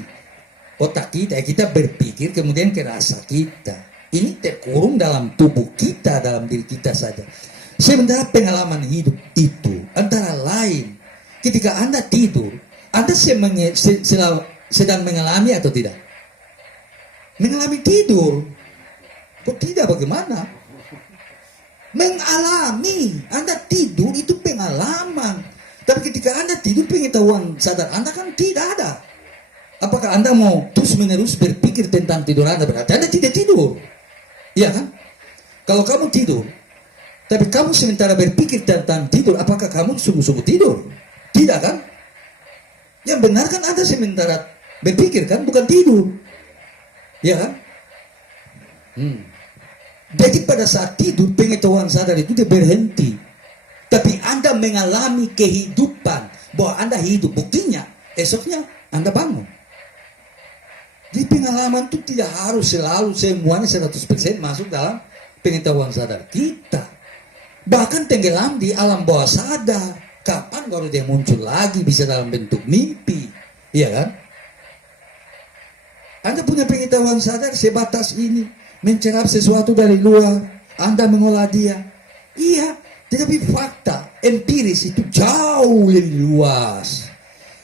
otak kita berpikir kemudian ke rasa kita. Ini terkurung dalam tubuh kita, dalam diri kita saja. Sementara pengalaman hidup itu antara lain, ketika Anda tidur, Anda sedang mengalami atau tidak? Mengalami tidur. Kok tidak, bagaimana? Mengalami. Anda tidur itu pengalaman. Tapi ketika Anda tidur, pengetahuan sadar Anda kan tidak ada. Apakah Anda mau terus menerus berpikir tentang tidur Anda? Berarti Anda tidak tidur. Iya kan? Kalau kamu tidur, tapi kamu sementara berpikir tentang tidur, apakah kamu sungguh-sungguh tidur? Tidak kan? Yang benar kan Anda sementara berpikir kan, bukan tidur. Ya kan? Jadi pada saat tidur, pengetahuan sadar itu dia berhenti. Tapi Anda mengalami kehidupan, bahwa Anda hidup. Buktinya, esoknya Anda bangun. Jadi pengalaman itu tidak harus selalu semuanya 100% masuk dalam pengetahuan sadar kita. Bahkan tenggelam di alam bawah sadar. Kapan baru dia muncul lagi, bisa dalam bentuk mimpi. Iya kan? Anda punya pengetahuan sadar sebatas ini. Mencerap sesuatu dari luar. Anda mengolah dia. Iya. Tetapi fakta empiris itu jauh lebih luas.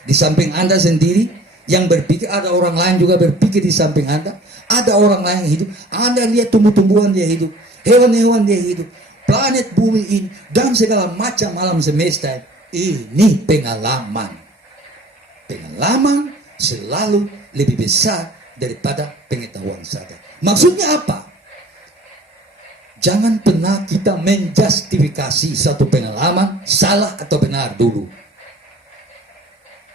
Di samping Anda sendiri yang berpikir, ada orang lain juga berpikir di samping Anda. Ada orang lain yang hidup. Anda lihat tumbuh-tumbuhan dia hidup. Hewan-hewan dia hidup. Planet bumi ini. Dan segala macam alam semesta. Ini pengalaman. Pengalaman selalu lebih besar daripada pengetahuan sadar. Maksudnya apa? Jangan pernah kita menjustifikasi satu pengalaman salah atau benar dulu.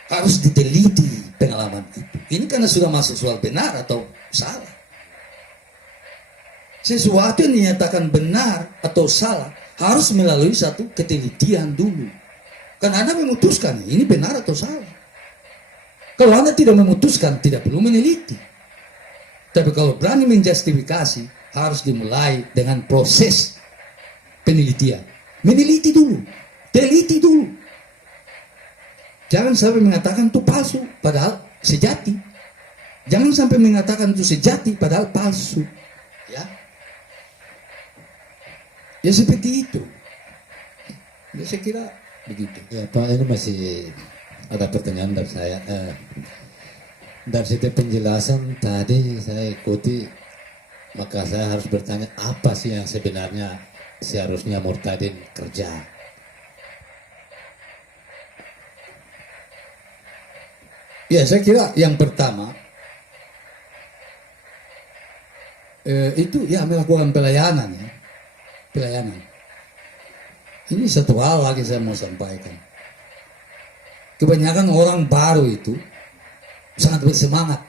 Harus diteliti pengalaman itu. Ini karena sudah masuk soal benar atau salah. Sesuatu yang dinyatakan benar atau salah harus melalui satu ketelitian dulu. Karena Anda memutuskan ini benar atau salah. Kalau Anda tidak memutuskan, tidak perlu meneliti. Tapi kalau berani menjustifikasi, harus dimulai dengan proses penelitian. Meneliti dulu, teliti dulu. Jangan sampai mengatakan itu palsu, padahal sejati. Jangan sampai mengatakan itu sejati, padahal palsu. Ya, ya seperti itu. Ya, saya kira begitu. Ya Pak, ini masih ada pertanyaan dari saya. Dari situ penjelasan tadi saya ikuti, maka saya harus bertanya apa sih yang sebenarnya seharusnya murtadin kerja. Ya, saya kira yang pertama itu ya melakukan pelayanan ya. Pelayanan. Ini satu hal lagi saya mau sampaikan. Kebanyakan orang baru itu sangat bersemangat.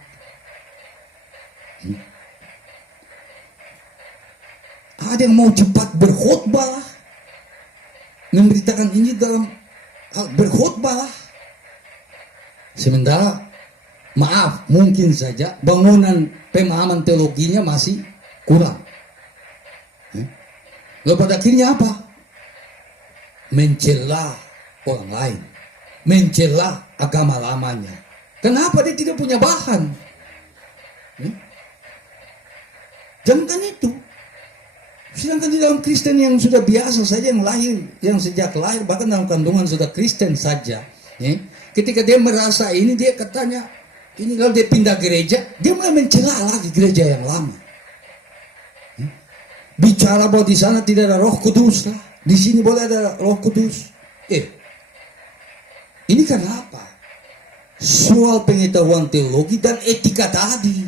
Ada yang mau cepat berkhotbah lah, memberitakan ini dalam berkhotbah lah. Sementara maaf, mungkin saja bangunan pemahaman teologinya masih kurang. Lalu pada akhirnya apa? Mencela orang lain, mencela agama lamanya. Kenapa dia tidak punya bahan? Jangan itu. Sedangkan di dalam Kristen yang sudah biasa saja, yang lahir, yang sejak lahir, bahkan dalam kandungan sudah Kristen saja. Ketika dia merasa ini, dia katanya, ini kalau dia pindah gereja, dia mulai mencela lagi gereja yang lama. Bicara bahwa di sana tidak ada Roh Kudus lah, di sini boleh ada Roh Kudus. Ini karena apa? Soal pengetahuan teologi dan etika tadi.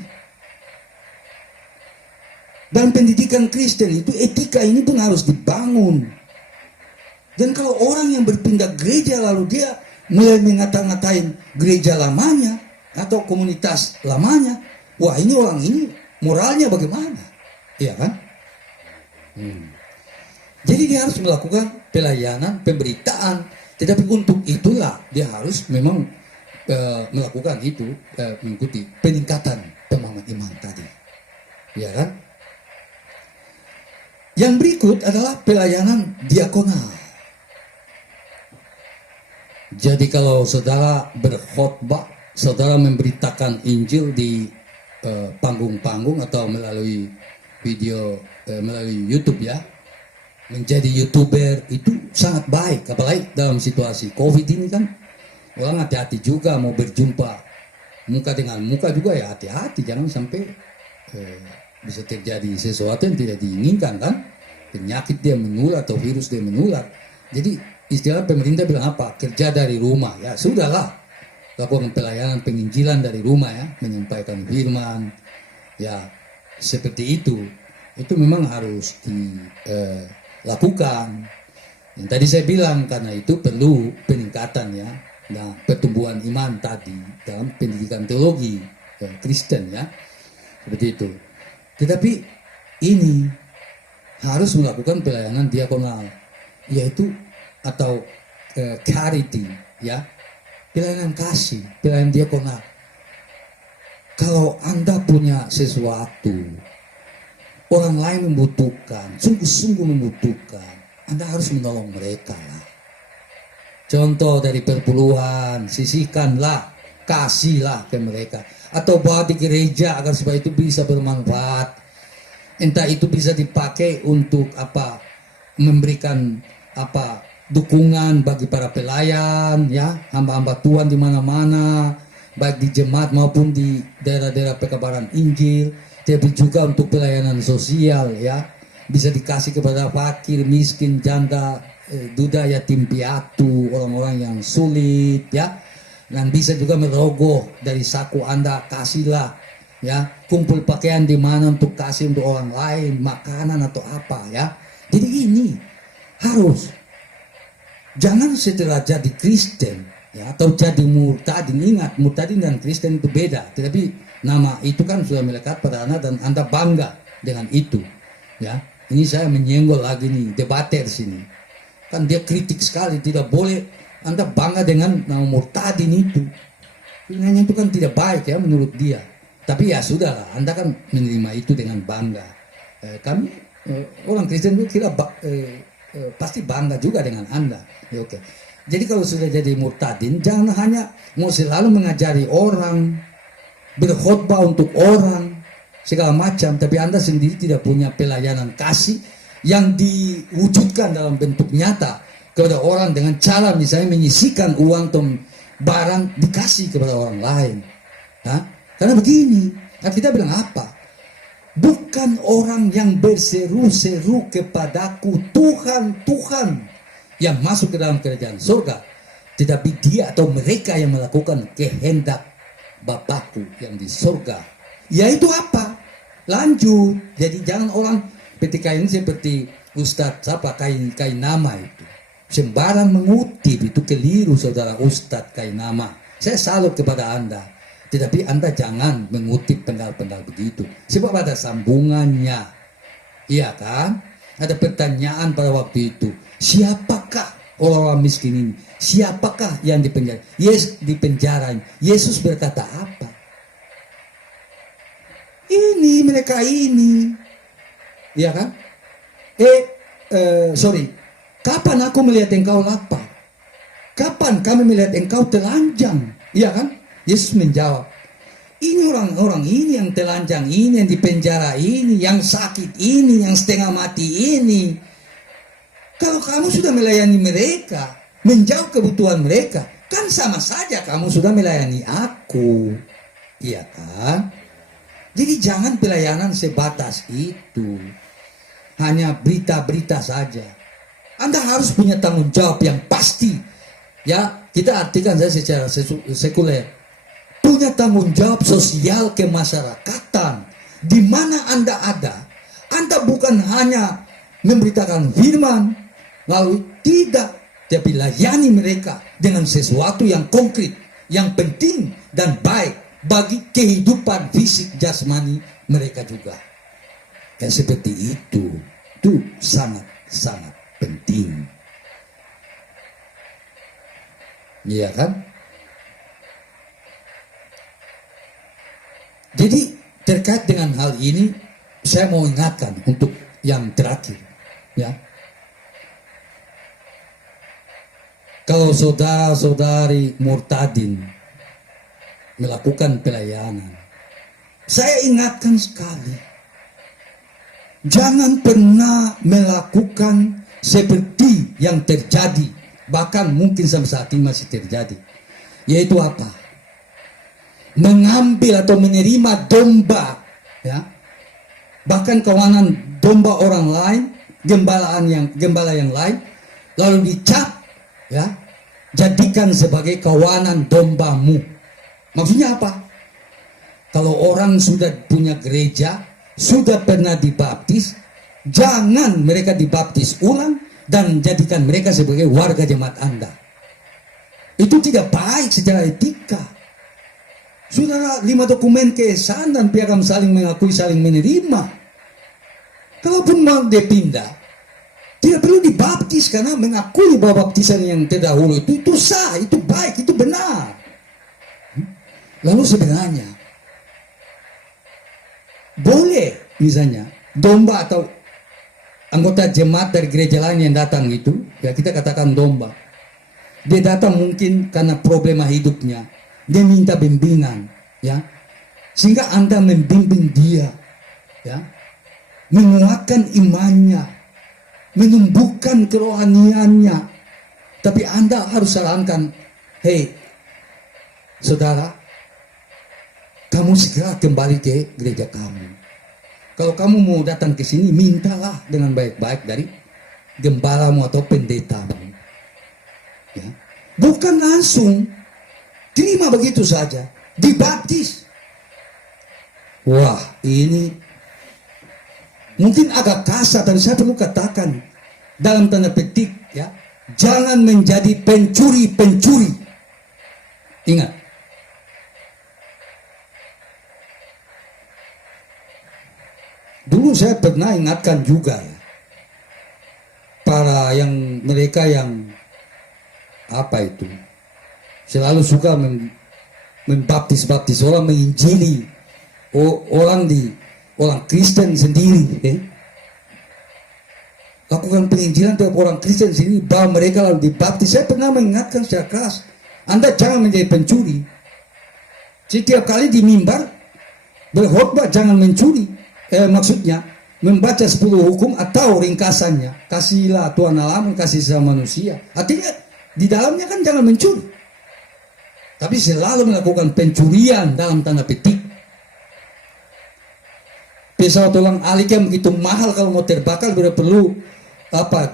Dan pendidikan Kristen itu, etika ini pun harus dibangun. Dan kalau orang yang berpindah gereja lalu dia mulai ngata-ngatain gereja lamanya atau komunitas lamanya, wah ini orang ini moralnya bagaimana? Iya kan? Jadi dia harus melakukan pelayanan, pemberitaan. Tetapi untuk itulah dia harus memang melakukan itu, mengikuti peningkatan pemahaman iman tadi. Iya kan? Yang berikut adalah pelayanan diakonal. Jadi kalau saudara berkhotbah, saudara memberitakan Injil di panggung-panggung atau melalui video, melalui YouTube ya, menjadi YouTuber itu sangat baik. Apalagi dalam situasi COVID ini kan, orang hati-hati juga mau berjumpa muka dengan muka juga ya, hati-hati jangan sampai bisa terjadi sesuatu yang tidak diinginkan kan, penyakit dia menular atau virus dia menular. Jadi istilah pemerintah bilang apa? Kerja dari rumah. Ya sudahlah, lakukan pelayanan penginjilan dari rumah ya, menyampaikan firman ya, seperti itu memang harus dilakukan. Yang tadi saya bilang, karena itu perlu peningkatan ya, nah pertumbuhan iman tadi dalam pendidikan teologi Kristen ya, seperti itu. Tetapi ini harus melakukan pelayanan diakonal, yaitu atau charity ya, pelayanan kasih, pelayanan diakonal. Kalau Anda punya sesuatu, orang lain membutuhkan, sungguh-sungguh membutuhkan, Anda harus menolong mereka lah. Contoh dari perpuluhan, sisihkanlah, kasihlah ke mereka. Atau buat di gereja agar supaya itu bisa bermanfaat. Entah itu bisa dipakai untuk apa, memberikan apa, dukungan bagi para pelayan ya, hamba-hamba Tuhan di mana-mana, baik di jemaat maupun di daerah-daerah pekabaran Injil. Tapi juga untuk pelayanan sosial ya, bisa dikasih kepada fakir, miskin, janda, duda, yatim piatu, orang-orang yang sulit ya. Dan bisa juga merogoh dari saku Anda, kasihlah ya, kumpul pakaian di mana untuk kasih untuk orang lain, makanan atau apa ya. Jadi ini harus, jangan setelah jadi Kristen ya, atau jadi murtadin. Ingat, murtadin dan Kristen itu beda, tetapi nama itu kan sudah melekat pada Anda dan Anda bangga dengan itu ya. Ini saya menyenggol lagi nih debater sini, kan dia kritik sekali, tidak boleh Anda bangga dengan nama murtadin itu. Pilihannya itu kan tidak baik ya menurut dia. Tapi ya sudahlah, Anda kan menerima itu dengan bangga. Kami orang Kristen itu kira pasti bangga juga dengan Anda. Ya, oke. Jadi kalau sudah jadi murtadin, jangan hanya mau selalu mengajari orang, berkhotbah untuk orang, segala macam, tapi Anda sendiri tidak punya pelayanan kasih yang diwujudkan dalam bentuk nyata kepada orang dengan cara misalnya menyisihkan uang atau barang dikasih kepada orang lain. Hah? Karena begini, kita bilang apa? Bukan orang yang berseru-seru kepadaku, Tuhan, Tuhan, yang masuk ke dalam kerajaan surga, tetapi dia atau mereka yang melakukan kehendak Bapakku yang di surga. Yaitu apa? Lanjut. Jadi jangan orang ketika ini seperti Ustadz apa kain nama itu sembarang mengutip, itu keliru saudara Ustadz kain nama. Saya salut kepada Anda, tetapi Anda jangan mengutip pendal-pendal begitu, sebab ada sambungannya. Iya kan? Ada pertanyaan pada waktu itu, siapakah orang-orang miskin ini? Siapakah yang dipenjara? Dipenjara. Yesus berkata apa? Ini mereka ini. Iya kan? Kapan aku melihat engkau lapar? Kapan kami melihat engkau telanjang? Iya kan? Yesus menjawab, ini orang-orang ini yang telanjang ini, yang dipenjara ini, yang sakit ini, yang setengah mati ini. Kalau kamu sudah melayani mereka, menjawab kebutuhan mereka, kan sama saja kamu sudah melayani aku. Iya kan? Jadi jangan pelayanan sebatas itu. Hanya berita-berita saja. Anda harus punya tanggung jawab yang pasti. Ya, kita artikan saya secara sekuler. Punya tanggung jawab sosial kemasyarakatan. Di mana Anda ada. Anda bukan hanya memberitakan firman, lalu tidak, tapi layani mereka dengan sesuatu yang konkret, yang penting dan baik bagi kehidupan fisik jasmani mereka juga. Seperti itu sangat-sangat penting. Iya kan? Jadi terkait dengan hal ini, saya mau ingatkan untuk yang terakhir, ya. Kalau saudara-saudari murtadin melakukan pelayanan, saya ingatkan sekali, jangan pernah melakukan seperti yang terjadi, bahkan mungkin sampai saat ini masih terjadi, yaitu apa? Mengambil atau menerima domba, ya, bahkan kawanan domba orang lain, gembala yang lain, lalu dicap, ya, jadikan sebagai kawanan dombamu. Maksudnya apa? Kalau orang sudah punya gereja, sudah pernah dibaptis, jangan mereka dibaptis ulang dan jadikan mereka sebagai warga jemaat Anda. Itu tidak baik secara etika. Saudara, 5 dokumen keesaan dan piagam saling mengakui, saling menerima. Kalaupun mau dipindah, tidak perlu dibaptis karena mengakui bahwa baptisan yang terdahulu itu sah, itu baik, itu benar. Lalu sebenarnya boleh misalnya domba atau anggota jemaat dari gereja lain yang datang itu, ya kita katakan domba. Dia datang mungkin karena problema hidupnya. Dia minta bimbingan, ya, sehingga Anda membimbing dia, ya, menguatkan imannya, menumbuhkan kerohaniannya. Tapi Anda harus sarankan, hei, saudara, kamu segera kembali ke gereja kamu. Kalau kamu mau datang ke sini, mintalah dengan baik-baik dari gembalamu atau pendetamu, ya, bukan langsung terima begitu saja, dibaptis. Wah, ini mungkin agak kasar, tapi saya perlu katakan dalam tanda petik, ya, jangan menjadi pencuri-pencuri. Ingat, dulu saya pernah ingatkan juga, ya, para mereka yang apa itu, selalu suka membaptis orang, menginjili orang Kristen sendiri. lakukan penginjilan terhadap orang Kristen di sini, bawa mereka lalu dibaptis. Saya pernah mengingatkan secara keras, Anda jangan menjadi pencuri. Setiap kali di mimbar berkhotbah jangan mencuri. Maksudnya membaca 10 hukum atau ringkasannya, kasihilah Tuhan Allahmu, kasih sama manusia. Artinya di dalamnya kan jangan mencuri. Tapi selalu melakukan pencurian dalam tanda petik. Pesawat ulang alik yang begitu mahal, kalau mau terbakar sudah perlu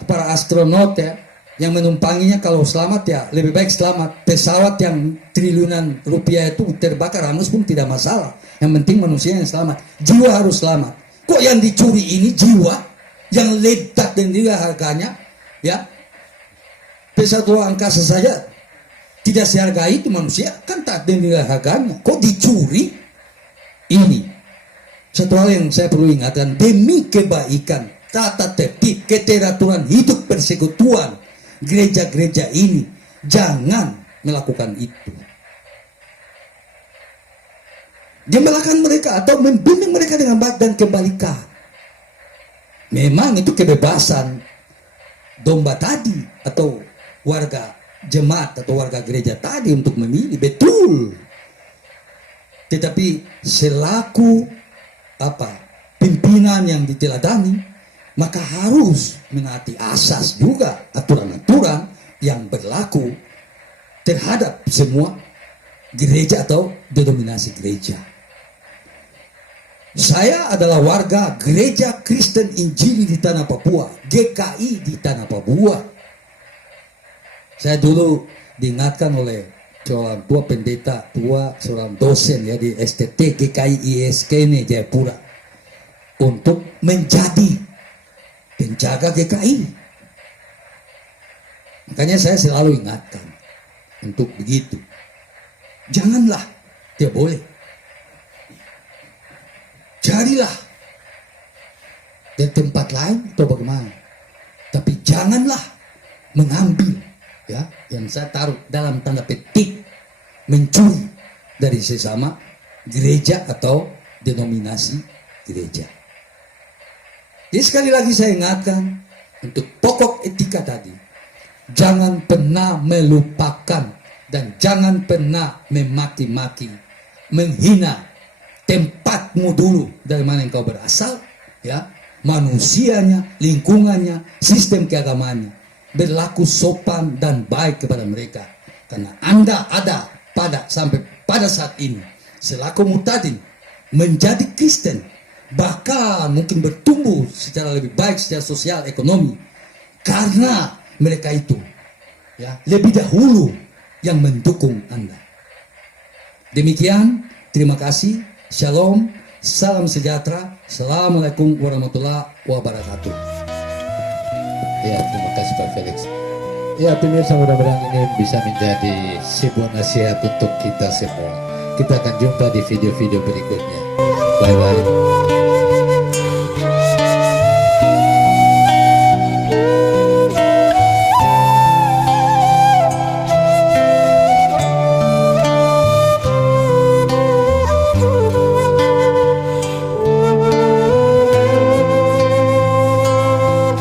para astronot ya, yang menumpanginya. Kalau selamat ya lebih baik selamat. Pesawat yang triliunan rupiah itu terbakar hangus pun tidak masalah. Yang penting manusia yang selamat. Jiwa harus selamat. Kok yang dicuri ini jiwa yang ledak dan juga harganya ya. Pesawat luar angkasa saja tidak seharga itu, manusia kan tak ada nilai harganya. Kok dicuri? Ini satu hal yang saya perlu ingatkan, demi kebaikan, tata tertib, keteraturan hidup persekutuan gereja-gereja ini, jangan melakukan itu. Gembalakan mereka atau membimbing mereka dengan baik dan kebalikan. Memang itu kebebasan domba tadi atau warga jemaat atau warga gereja tadi untuk memilih, betul. Tetapi selaku pimpinan yang diteladani, maka harus menaati asas juga aturan-aturan yang berlaku terhadap semua gereja atau denominasi gereja. Saya adalah warga Gereja Kristen Injili di Tanah Papua, GKI di Tanah Papua. Saya dulu diingatkan oleh seorang tua pendeta tua, seorang dosen ya di STT GKI ISKN Jayapura, untuk menjadi penjaga GKI. Makanya saya selalu ingatkan untuk begitu. Janganlah, tidak boleh. Carilah di tempat lain atau bagaimana. Tapi janganlah mengambil ya yang saya taruh dalam tanda petik mencuri dari sesama gereja atau denominasi gereja. Jadi sekali lagi saya ingatkan untuk pokok etika tadi, jangan pernah melupakan dan jangan pernah memaki-maki, menghina tempatmu dulu, dari mana engkau berasal, ya, manusianya, lingkungannya, sistem keagamaannya. Berlaku sopan dan baik kepada mereka, karena Anda ada sampai pada saat ini selaku mutadin menjadi Kristen, bahkan mungkin bertumbuh secara lebih baik secara sosial ekonomi karena mereka itu ya lebih dahulu yang mendukung Anda. Demikian, terima kasih, shalom, salam sejahtera, assalamualaikum warahmatullahi wabarakatuh. Ya, terima kasih Pak Felix. Ya, pemirsa, mudah-mudahan ini bisa menjadi sebuah nasihat untuk kita semua. Kita akan jumpa di video-video berikutnya. Bye-bye.